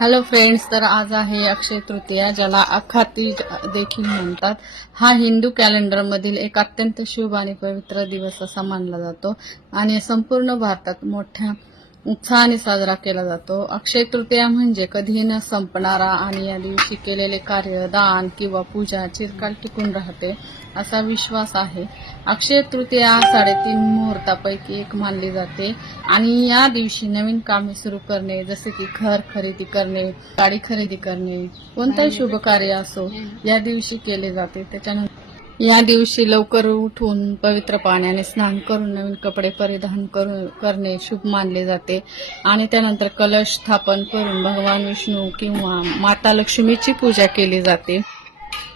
Hello friends तर आज आहे अक्षय तृतीया ज्याला अखातील देखील म्हणतात. हा हिंदू कॅलेंडरमधील एक अत्यंत शुभ आणि पवित्र दिवस असा मानला जातो. आणि संपूर्ण भारतात मोठ्या उत्साहाने साजरा केला जातो. अक्षय तृतीया म्हणजे कधीही न संपणारा आणि या दिवशी केलेले कार्य दान किंवा पूजा चिरकाल टिकून राहते असा विश्वास आहे. अक्षय तृतीया साडेतीन मुहूर्तापैकी एक मानली जाते आणि या दिवशी नवीन कामे सुरू करणे जसे की घर खरेदी करणे गाडी खरेदी करणे कोणताही शुभ कार्य असो या दिवशी केले जाते. त्याच्यानंतर या दिवशी लवकर उठून पवित्र पाण्याने स्नान करून नवीन कपडे परिधान करून करणे शुभ मानले जाते. आणि त्यानंतर कलश स्थापन करून भगवान विष्णू किंवा माता लक्ष्मीची पूजा केली जाते.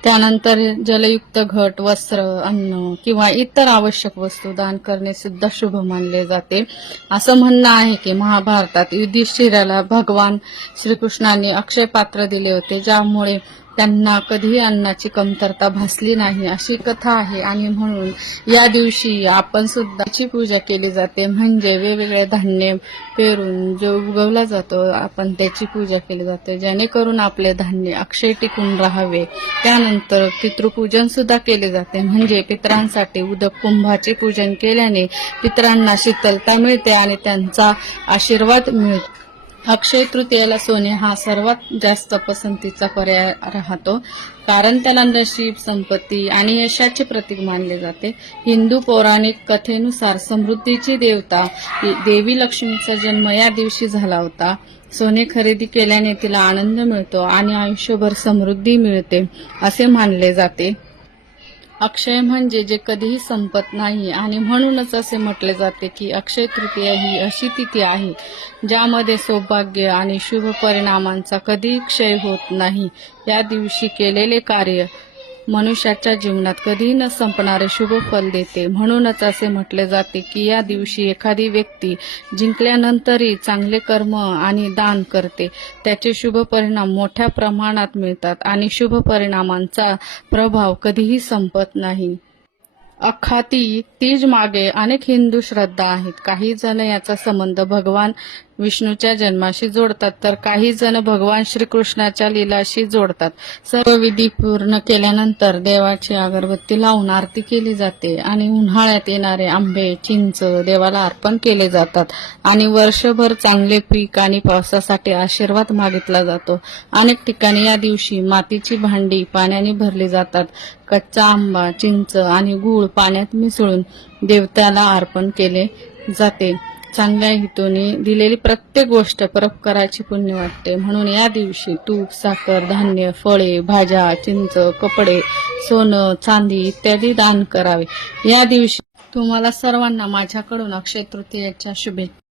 त्यानंतर जलयुक्त घट वस्त्र अन्न किंवा इतर आवश्यक वस्तू दान करणे सुद्धा शुभ मानले जाते. असं म्हणणं आहे की महाभारतात युधिष्ठिराला भगवान श्रीकृष्णांनी अक्षय पात्र दिले होते ज्यामुळे त्यांना कधीही अन्नाची कमतरता भासली नाही अशी कथा आहे. आणि म्हणून या दिवशी आपण सुद्धा ची पूजा केली जाते. म्हणजे वेगवेगळे धान्य पेरून जो उगवला जातो आपण त्याची पूजा केली जाते. जेणेकरून आपले धान्य अक्षय टिकून राहावे. त्यानंतर पितृपूजन सुद्धा केले जाते. म्हणजे पितरांसाठी उदक कुंभाचे पूजन केल्याने पितरांना शीतलता मिळते आणि त्यांचा आशीर्वाद मिळतो. अक्षय तृतीयेला सोने हा सर्वात जास्त पसंतीचा पर्याय राहतो. कारण त्याला नशीब संपत्ती आणि यशाचे प्रतीक मानले जाते. हिंदू पौराणिक कथेनुसार समृद्धीची देवता देवी लक्ष्मीचा जन्म या दिवशी झाला होता. सोने खरेदी केल्याने तिला आनंद मिळतो आणि आयुष्यभर समृद्धी मिळते असे मानले जाते. अक्षय म्हणजे जे कधीही संपत नाही आणि म्हणूनच असे म्हटले जाते की अक्षय तृतीया ही अशी तिथी आहे ज्यामध्ये सौभाग्य आणि शुभ परिणामांचा कधीही क्षय होत नाही. या दिवशी केलेले कार्य मनुष्याच्या जीवनात कधीही न संपणारे शुभ फल देते. म्हणूनच असे म्हटले जाते की या दिवशी एखादी व्यक्ती जिंकल्यानंतरही चांगले कर्म आणि दान करते. त्याचे शुभ परिणाम मोठ्या प्रमाणात मिळतात आणि शुभ परिणामांचा प्रभाव कधीही संपत नाही. अखाती तीज मागे अनेक हिंदू श्रद्धा आहेत. काही जण याचा संबंध भगवान विष्णूच्या जन्माशी जोडतात तर काही जण भगवान श्रीकृष्णाच्या लीलाशी जोडतात. सर्व विधी पूर्ण केल्यानंतर देवाची अगरबत्ती लावून आरती केली जाते आणि उन्हाळ्यात येणारे आंबे चिंच देवाला अर्पण केले जातात आणि वर्षभर चांगले पीक आणि पावसासाठी आशीर्वाद मागितला जातो. अनेक ठिकाणी या दिवशी मातीची भांडी पाण्याने भरली जातात. कच्चा आंबा चिंच आणि गूळ पाण्यात मिसळून देवत्याला अर्पण केले जाते. चांगल्या हेतूने दिलेली प्रत्येक गोष्ट परोपकाराची पुण्य वाटते. म्हणून या दिवशी तूप साखर धान्य फळे भाज्या चिंच कपडे सोनं चांदी इत्यादी दान करावे. या दिवशी तुम्हाला सर्वांना माझ्याकडून अक्षय तृतीयेच्या शुभेच्छा.